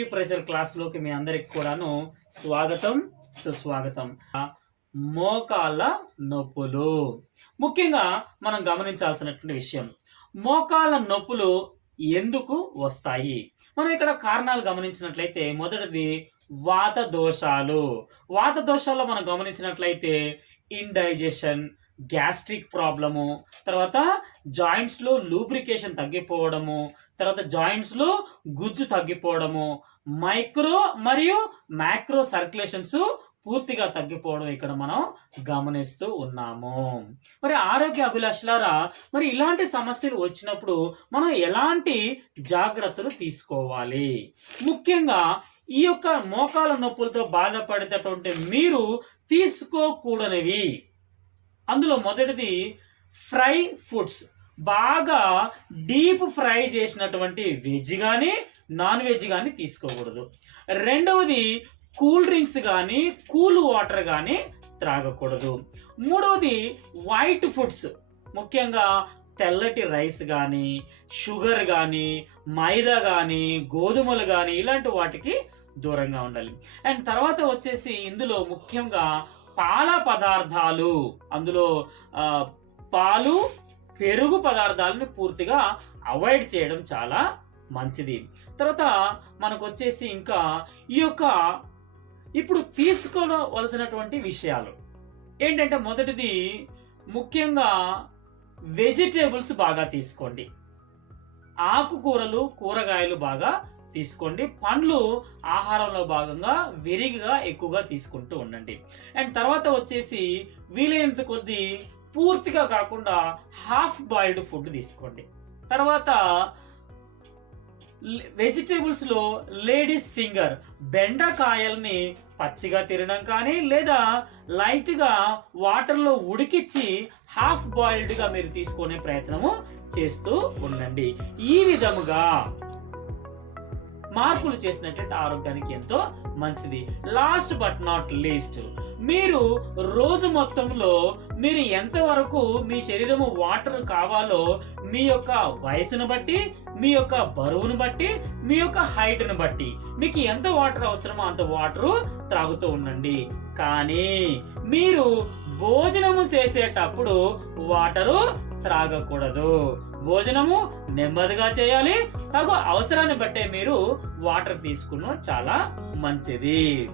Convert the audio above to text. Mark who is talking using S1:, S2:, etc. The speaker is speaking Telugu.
S1: ప్రెషర్ క్లాస్లోకి మీ అందరికి కూడాను స్వాగతం సుస్వాగతం. మోకాళ్ళ నొప్పులు. ముఖ్యంగా మనం గమనించాల్సినటువంటి విషయం మోకాళ్ళ నొప్పులు ఎందుకు వస్తాయి? మనం ఇక్కడ కారణాలు గమనించినట్లయితే మొదటిది వాత దోషాలు. వాత దోషాల్లో మనం గమనించినట్లయితే ఇండైజెషన్ గ్యాస్ట్రిక్ ప్రాబ్లము తర్వాత జాయింట్స్లో లూబ్రికేషన్ తగ్గిపోవడము తర్వాత జాయింట్స్లో గుజ్జు తగ్గిపోవడము మైక్రో మరియు మ్యాక్రో సర్క్యులేషన్స్ పూర్తిగా తగ్గిపోవడం ఇక్కడ మనం గమనిస్తూ ఉన్నాము. మరి ఆరోగ్య అభిలాషులారా మరి ఇలాంటి సమస్యలు వచ్చినప్పుడు మనం ఎలాంటి జాగ్రత్తలు తీసుకోవాలి? ముఖ్యంగా ఈ యొక్క మోకాల నొప్పులతో బాధపడేటటువంటి మీరు తీసుకోకూడనివి. అందులో మొదటిది ఫ్రై ఫుడ్స్ బాగా డీప్ ఫ్రై చేసినటువంటి వెజ్ కానీ నాన్ వెజ్ కానీ తీసుకోకూడదు. రెండవది కూల్ డ్రింక్స్ కానీ కూల్ వాటర్ కానీ త్రాగకూడదు. మూడవది వైట్ ఫుడ్స్ ముఖ్యంగా తెల్లటి రైస్ కానీ షుగర్ కానీ మైదా కానీ గోధుమలు కానీ ఇలాంటి వాటికి దూరంగా ఉండాలి. అండ్ తర్వాత వచ్చేసి ఇందులో ముఖ్యంగా పాల పదార్థాలు అందులో పాలు పెరుగు పదార్థాలను పూర్తిగా అవాయిడ్ చేయడం చాలా మంచిది. తర్వాత మనకు వచ్చేసి ఇంకా ఈ యొక్క ఇప్పుడు తీసుకోవలసినటువంటి విషయాలు. ఏంటంటే మొదటిది ముఖ్యంగా వెజిటేబుల్స్ బాగా తీసుకోండి. ఆకుకూరలు కూరగాయలు బాగా తీసుకోండి. పండ్లు ఆహారంలో భాగంగా విరిగిగా ఎక్కువగా తీసుకుంటూ ఉండండి. అండ్ తర్వాత వచ్చేసి వీలైనంత కొద్దీ పూర్తిగా కాకుండా హాఫ్ బాయిల్డ్ ఫుడ్ తీసుకోండి. తర్వాత వెజిటేబుల్స్లో లేడీస్ ఫింగర్ బెండకాయల్ని పచ్చిగా తినడం కానీ లేదా లైట్గా వాటర్లో ఉడికిచ్చి హాఫ్ బాయిల్డ్గా మీరు తీసుకునే ప్రయత్నము చేస్తూ ఉండండి. ఈ విధముగా మార్పులు చేసినట్లయితే ఆరోగ్యానికి ఎంతో మంచిది. లాస్ట్ బట్ నాట్ లీస్ట్ మీరు రోజు మొత్తంలో మీరు ఎంతవరకు మీ శరీరము వాటర్ కావాలో మీ యొక్క వయసును బట్టి మీ యొక్క బరువును బట్టి మీ యొక్క హైట్ను బట్టి మీకు ఎంత వాటర్ అవసరమో అంత వాటరు త్రాగుతూ ఉండండి. కానీ మీరు భోజనము చేసేటప్పుడు వాటరు త్రాగకూడదు. భోజనము నెమ్మదిగా చేయాలి. తగు అవసరాన్ని బట్టే మీరు వాటర్ తీసుకున్న చాలా మంచిది.